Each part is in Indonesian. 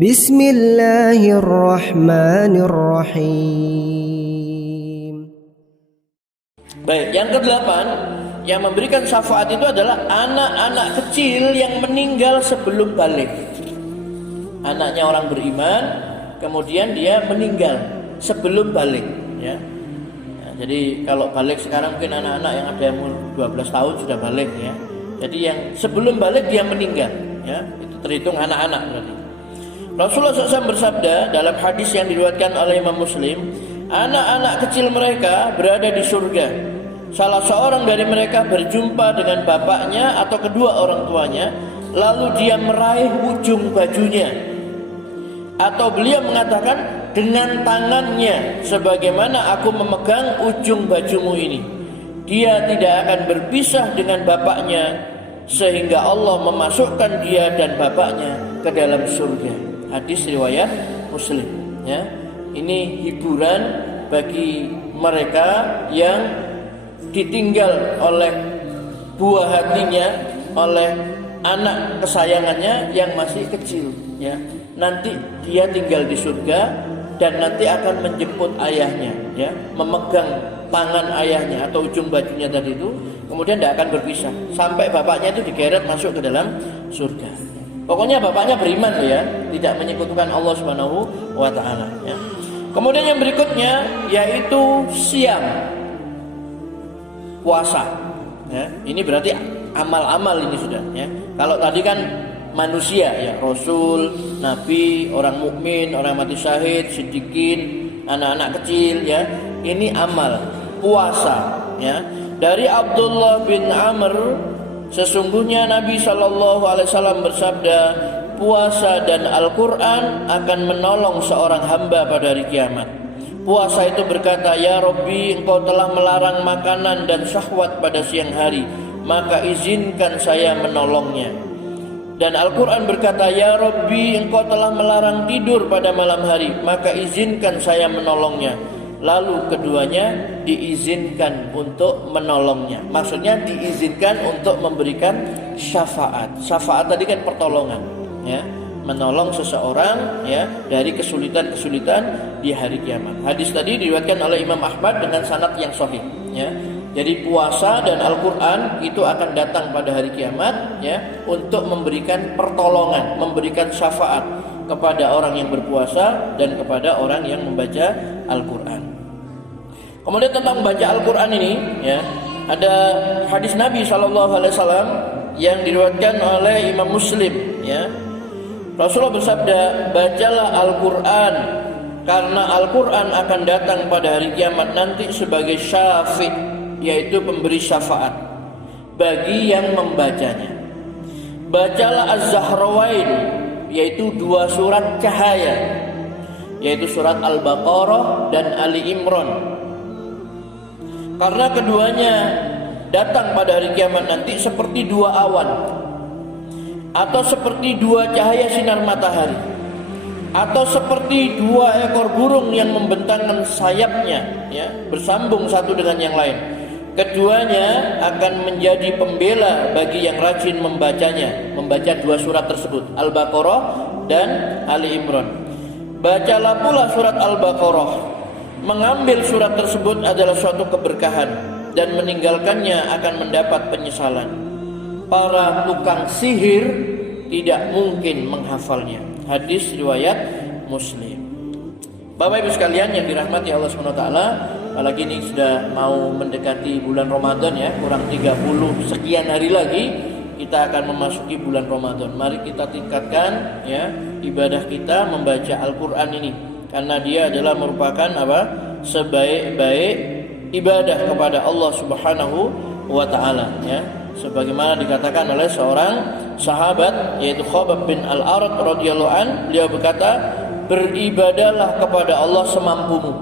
Bismillahirrahmanirrahim. Baik, yang kedelapan, yang memberikan syafaat itu adalah anak-anak kecil yang meninggal sebelum balik. Anaknya orang beriman, kemudian dia meninggal sebelum balik, ya. Jadi kalau balik sekarang mungkin anak-anak yang ada yang umur 12 tahun sudah balik, ya. Jadi yang sebelum balik dia meninggal, ya. Itu terhitung anak-anak berarti. Rasulullah SAW bersabda dalam hadis yang diriwayatkan oleh Imam Muslim, anak-anak kecil mereka berada di surga. Salah seorang dari mereka berjumpa dengan bapaknya atau kedua orang tuanya, lalu dia meraih ujung bajunya, atau beliau mengatakan, dengan tangannya sebagaimana aku memegang ujung bajumu ini. Dia tidak akan berpisah dengan bapaknya sehingga Allah memasukkan dia dan bapaknya ke dalam surga. Hadis riwayat Muslim, ya. Ini hiburan bagi mereka yang ditinggal oleh buah hatinya, oleh anak kesayangannya yang masih kecil, ya. Nanti dia tinggal di surga dan nanti akan menjemput ayahnya, ya, memegang tangan ayahnya atau ujung bajunya tadi itu, kemudian tidak akan berpisah sampai bapaknya itu digeret masuk ke dalam surga. Pokoknya bapaknya beriman, ya, tidak menyekutukan Allah Subhanahu wa taala, ya. Kemudian yang berikutnya yaitu siam, puasa, ya. Ini berarti amal-amal ini sudah, ya. Kalau tadi kan manusia, ya, Rasul, Nabi, orang mukmin, orang mati syahid, siddiqin, anak-anak kecil, ya. Ini amal, puasa, ya. Dari Abdullah bin Amr, sesungguhnya Nabi SAW bersabda, puasa dan Al-Quran akan menolong seorang hamba pada hari kiamat. Puasa itu berkata, ya Rabbi, engkau telah melarang makanan dan syahwat pada siang hari, maka izinkan saya menolongnya. Dan Al-Quran berkata, ya Rabbi, engkau telah melarang tidur pada malam hari, maka izinkan saya menolongnya. Lalu keduanya diizinkan untuk menolongnya. Maksudnya diizinkan untuk memberikan syafaat. Syafaat tadi kan pertolongan, ya, menolong seseorang, ya, dari kesulitan-kesulitan di hari kiamat. Hadis tadi diriwayatkan oleh Imam Ahmad dengan sanad yang sahih, ya. Jadi puasa dan Al-Quran itu akan datang pada hari kiamat, ya, untuk memberikan pertolongan, memberikan syafaat kepada orang yang berpuasa dan kepada orang yang membaca Al-Quran. Kemudian tentang membaca Al-Quran ini, ya, ada hadis Nabi SAW yang diriwayatkan oleh Imam Muslim, ya. Rasulullah bersabda, bacalah Al-Quran karena Al-Quran akan datang pada hari kiamat nanti sebagai syafi', yaitu pemberi syafaat bagi yang membacanya. Bacalah Az-Zahrawain, yaitu dua surat cahaya, yaitu surat Al-Baqarah dan Ali Imran, karena keduanya datang pada hari kiamat nanti seperti dua awan, atau seperti dua cahaya sinar matahari, atau seperti dua ekor burung yang membentangkan sayapnya, ya, bersambung satu dengan yang lain. Keduanya akan menjadi pembela bagi yang rajin membacanya, membaca dua surat tersebut, Al-Baqarah dan Ali Imran. Bacalah pula surat Al-Baqarah. Mengambil surat tersebut adalah suatu keberkahan, dan meninggalkannya akan mendapat penyesalan. Para tukang sihir tidak mungkin menghafalnya. Hadis riwayat Muslim. Bapak Ibu sekalian yang dirahmati Allah SWT, apalagi ini sudah mau mendekati bulan Ramadan, ya, kurang 30 sekian hari lagi kita akan memasuki bulan Ramadan. Mari kita tingkatkan, ya, ibadah kita membaca Al-Quran ini, karena dia adalah merupakan apa? Sebaik-baik ibadah kepada Allah Subhanahu wa taala, ya. Sebagaimana dikatakan oleh seorang sahabat yaitu Khabbab bin Al-Arat radhiyallahu an, beliau berkata, beribadahlah kepada Allah semampumu,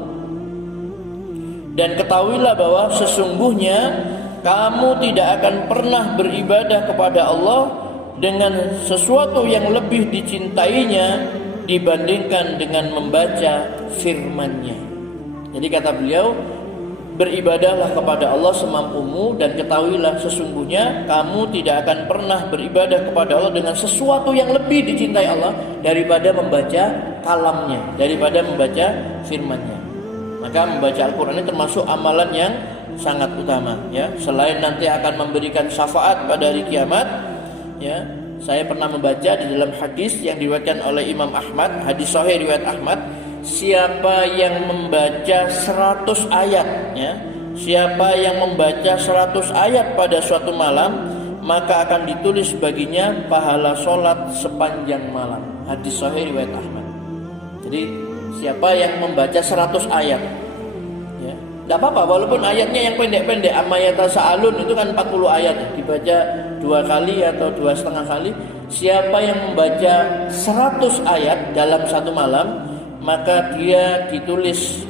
dan ketahuilah bahwa sesungguhnya kamu tidak akan pernah beribadah kepada Allah dengan sesuatu yang lebih dicintainya dibandingkan dengan membaca firman-Nya. Jadi kata beliau, beribadahlah kepada Allah semampumu dan ketahuilah sesungguhnya kamu tidak akan pernah beribadah kepada Allah dengan sesuatu yang lebih dicintai Allah daripada membaca kalamnya, daripada membaca firman-Nya. Maka membaca Al-Quran ini termasuk amalan yang sangat utama, ya. Selain nanti akan memberikan syafaat pada hari kiamat, ya. Saya pernah membaca di dalam hadis yang diriwayatkan oleh Imam Ahmad, hadis sahih riwayat Ahmad, siapa yang membaca 100 ayat, ya, siapa yang membaca 100 ayat pada suatu malam, maka akan ditulis baginya pahala sholat sepanjang malam. Hadis sahih riwayat Ahmad. Jadi siapa yang membaca 100 ayat, ya, tidak apa-apa walaupun ayatnya yang pendek-pendek. Amma yatasaalun itu kan 40 ayat, dibaca 2 kali atau 2,5 kali. Siapa yang membaca 100 ayat dalam satu malam, maka dia ditulis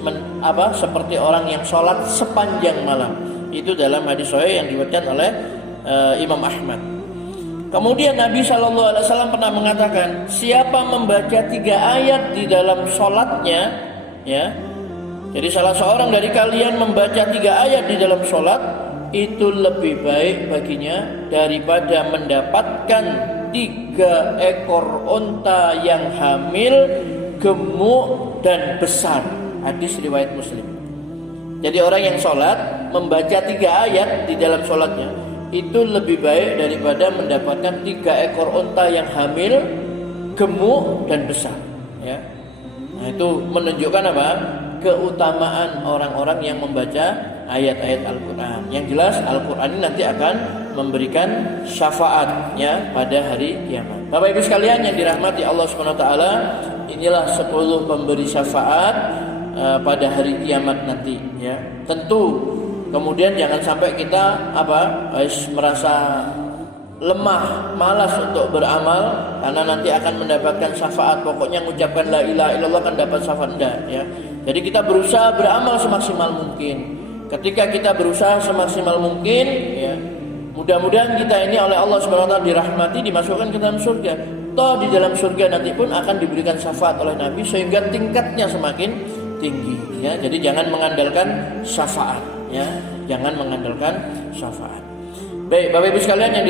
seperti orang yang sholat sepanjang malam. Itu dalam hadis sahih yang diriwayatkan oleh Imam Ahmad. Kemudian Nabi SAW pernah mengatakan, siapa membaca 3 ayat di dalam sholatnya, ya. Jadi salah seorang dari kalian membaca 3 ayat di dalam sholat, itu lebih baik baginya daripada mendapatkan 3 ekor unta yang hamil, gemuk dan besar. Hadis riwayat Muslim. Jadi orang yang sholat membaca 3 ayat di dalam sholatnya, itu lebih baik daripada mendapatkan 3 ekor unta yang hamil, gemuk dan besar, ya. Nah, itu menunjukkan apa? Keutamaan orang-orang yang membaca ayat-ayat Al-Quran. Yang jelas Al-Quran ini nanti akan memberikan syafaatnya pada hari kiamat. Bapak Ibu sekalian yang dirahmati Allah SWT, inilah 10 pemberi syafaat pada hari kiamat nanti, ya. Tentu kemudian jangan sampai kita merasa lemah, malas untuk beramal karena nanti akan mendapatkan syafaat. Pokoknya mengucapkan la ilaha illallah akan dapat syafaat, enggak, ya. Jadi kita berusaha beramal semaksimal mungkin. Ketika kita berusaha semaksimal mungkin, ya, mudah-mudahan kita ini oleh Allah SWT dirahmati, dimasukkan ke dalam surga. Toh di dalam surga nanti pun akan diberikan syafaat oleh Nabi sehingga tingkatnya semakin tinggi, ya. Jadi jangan mengandalkan syafaat, ya. Jangan mengandalkan syafaat. Baik, Bapak Ibu sekalian yang